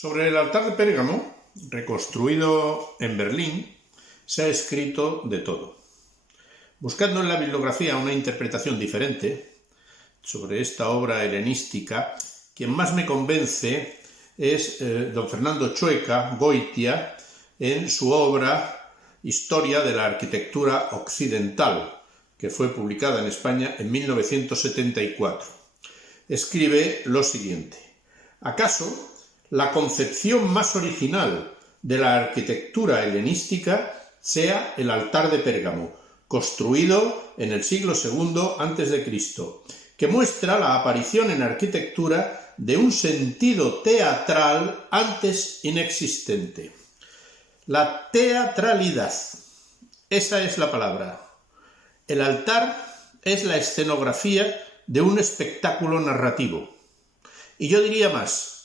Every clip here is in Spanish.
Sobre el altar de Pérgamo, reconstruido en Berlín, se ha escrito de todo. Buscando en la bibliografía una interpretación diferente sobre esta obra helenística, quien más me convence es don Fernando Chueca Goitia en su obra Historia de la Arquitectura Occidental, que fue publicada en España en 1974. Escribe lo siguiente: ¿acaso la concepción más original de la arquitectura helenística sea el altar de Pérgamo, construido en el siglo II a.C., que muestra la aparición en arquitectura de un sentido teatral antes inexistente? La teatralidad, esa es la palabra. El altar es la escenografía de un espectáculo narrativo. Y yo diría más,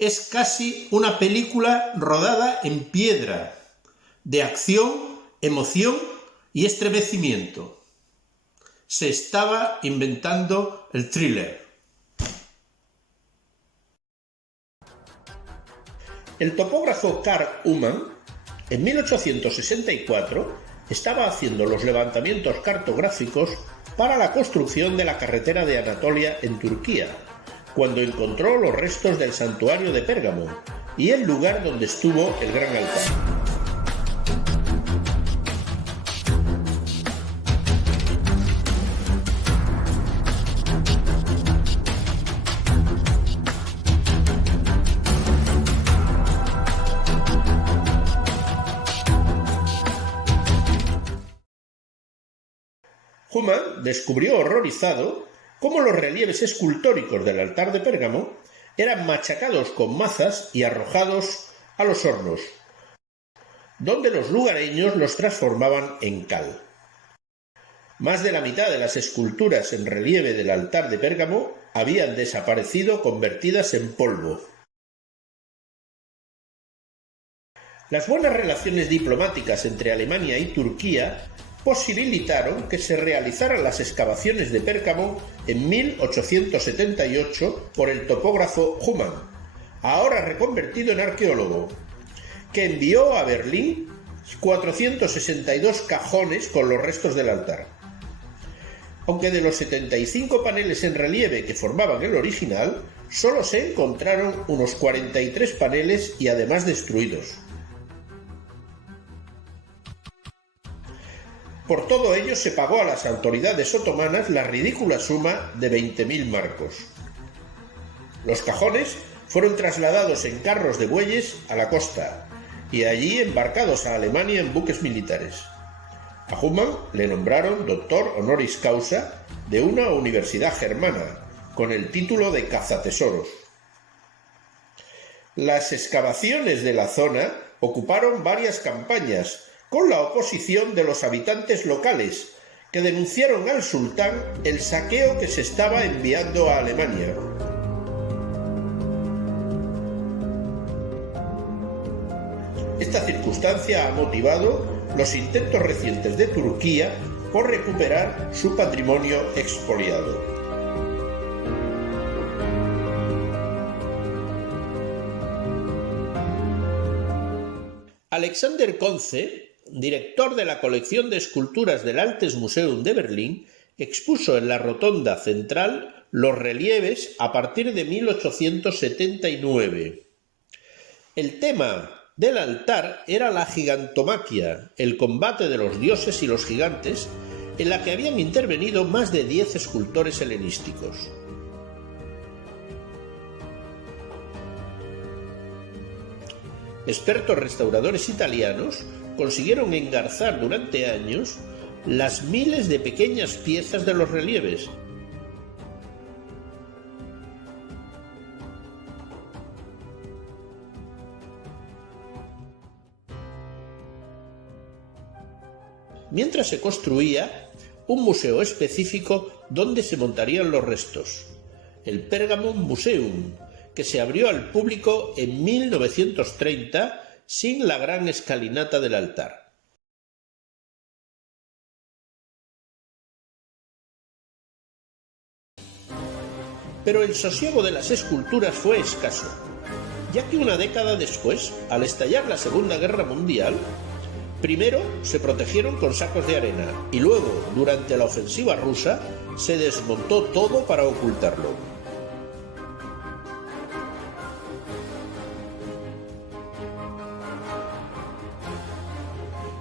es casi una película rodada en piedra, de acción, emoción y estremecimiento. Se estaba inventando el thriller. El topógrafo Carl Uman, en 1864, estaba haciendo los levantamientos cartográficos para la construcción de la carretera de Anatolia en Turquía, cuando encontró los restos del santuario de Pérgamo y el lugar donde estuvo el gran altar. Humann descubrió horrorizado cómo los relieves escultóricos del altar de Pérgamo eran machacados con mazas y arrojados a los hornos, donde los lugareños los transformaban en cal. Más de la mitad de las esculturas en relieve del altar de Pérgamo habían desaparecido convertidas en polvo. Las buenas relaciones diplomáticas entre Alemania y Turquía posibilitaron que se realizaran las excavaciones de Pérgamo en 1878 por el topógrafo Humann, ahora reconvertido en arqueólogo, que envió a Berlín 462 cajones con los restos del altar. Aunque de los 75 paneles en relieve que formaban el original, solo se encontraron unos 43 paneles y además destruidos. Por todo ello se pagó a las autoridades otomanas la ridícula suma de 20.000 marcos. Los cajones fueron trasladados en carros de bueyes a la costa y allí embarcados a Alemania en buques militares. A Humann le nombraron doctor honoris causa de una universidad germana, con el título de cazatesoros. Las excavaciones de la zona ocuparon varias campañas, con la oposición de los habitantes locales, que denunciaron al sultán el saqueo que se estaba enviando a Alemania. Esta circunstancia ha motivado los intentos recientes de Turquía por recuperar su patrimonio expoliado. Alexander Conze, director de la colección de esculturas del Altes Museum de Berlín, expuso en la rotonda central los relieves a partir de 1879. El tema del altar era la gigantomaquia, el combate de los dioses y los gigantes, en la que habían intervenido más de 10 escultores helenísticos. Expertos restauradores italianos consiguieron engarzar durante años las miles de pequeñas piezas de los relieves. Mientras se construía un museo específico donde se montarían los restos, el Pergamon Museum, que se abrió al público en 1930 sin la gran escalinata del altar. Pero el sosiego de las esculturas fue escaso. ya que una década después, al estallar la Segunda Guerra Mundial, primero se protegieron con sacos de arena y luego, durante la ofensiva rusa, se desmontó todo para ocultarlo.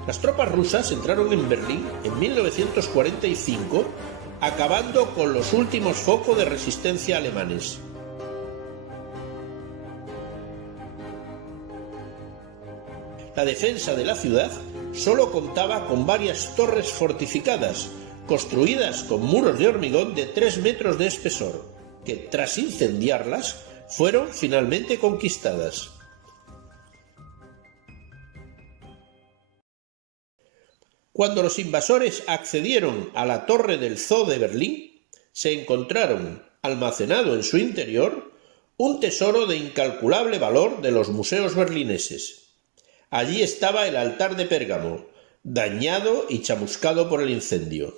Las tropas rusas entraron en Berlín en 1945, acabando con los últimos focos de resistencia alemanes. La defensa de la ciudad solo contaba con varias torres fortificadas, construidas con muros de hormigón de 3 metros de espesor, que tras incendiarlas fueron finalmente conquistadas. Cuando los invasores accedieron a la torre del Zoo de Berlín, se encontraron, almacenado en su interior, un tesoro de incalculable valor de los museos berlineses. Allí estaba el altar de Pérgamo, dañado y chamuscado por el incendio.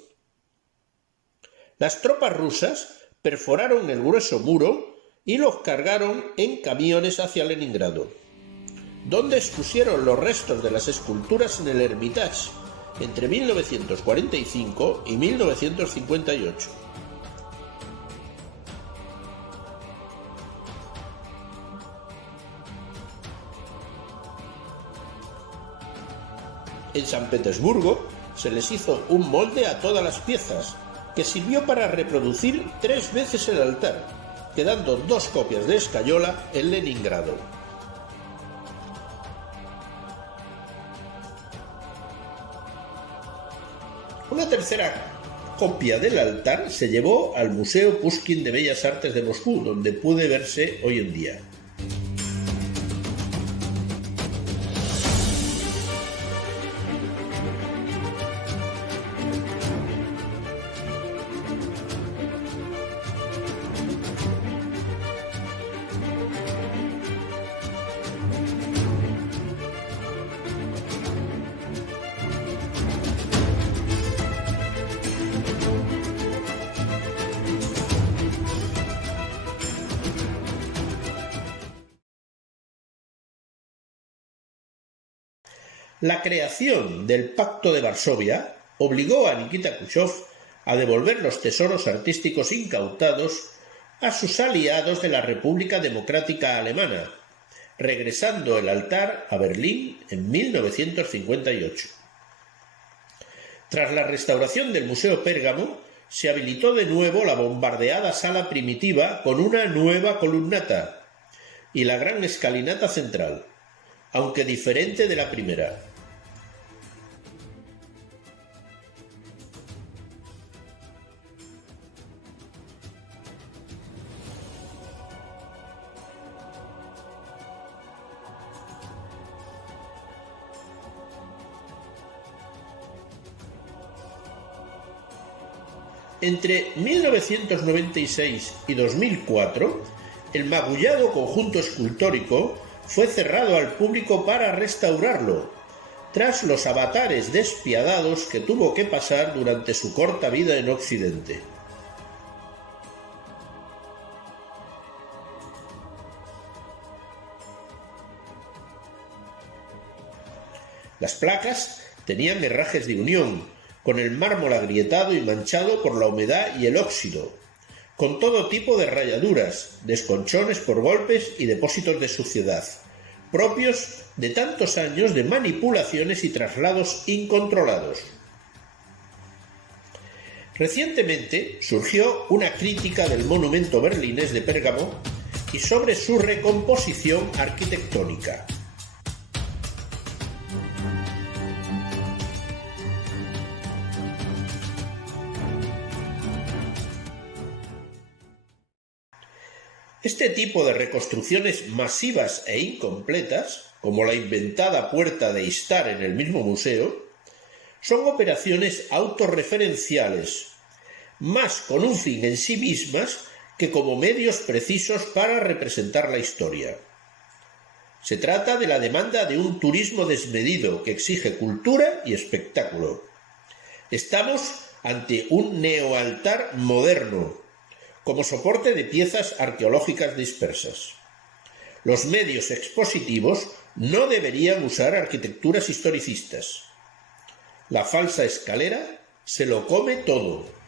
Las tropas rusas perforaron el grueso muro y los cargaron en camiones hacia Leningrado, donde expusieron los restos de las esculturas en el Hermitage entre 1945 y 1958. En San Petersburgo se les hizo un molde a todas las piezas, que sirvió para reproducir 3 veces el altar, quedando 2 copias de escayola en Leningrado. Una tercera copia del altar se llevó al Museo Pushkin de Bellas Artes de Moscú, donde puede verse hoy en día. La creación del Pacto de Varsovia obligó a Nikita Jrushchov a devolver los tesoros artísticos incautados a sus aliados de la República Democrática Alemana, regresando el altar a Berlín en 1958. Tras la restauración del Museo Pérgamo, se habilitó de nuevo la bombardeada sala primitiva con una nueva columnata y la gran escalinata central, aunque diferente de la primera. Entre 1996 y 2004, el magullado conjunto escultórico fue cerrado al público para restaurarlo, tras los avatares despiadados que tuvo que pasar durante su corta vida en Occidente. Las placas tenían herrajes de unión, con el mármol agrietado y manchado por la humedad y el óxido, con todo tipo de rayaduras, desconchones por golpes y depósitos de suciedad, propios de tantos años de manipulaciones y traslados incontrolados. Recientemente surgió una crítica del monumento berlinés de Pérgamo y sobre su recomposición arquitectónica. Este tipo de reconstrucciones masivas e incompletas, como la inventada puerta de Istar en el mismo museo, son operaciones autorreferenciales, más con un fin en sí mismas que como medios precisos para representar la historia. Se trata de la demanda de un turismo desmedido que exige cultura y espectáculo. Estamos ante un neoaltar moderno, como soporte de piezas arqueológicas dispersas. Los medios expositivos no deberían usar arquitecturas historicistas. La falsa escalera se lo come todo.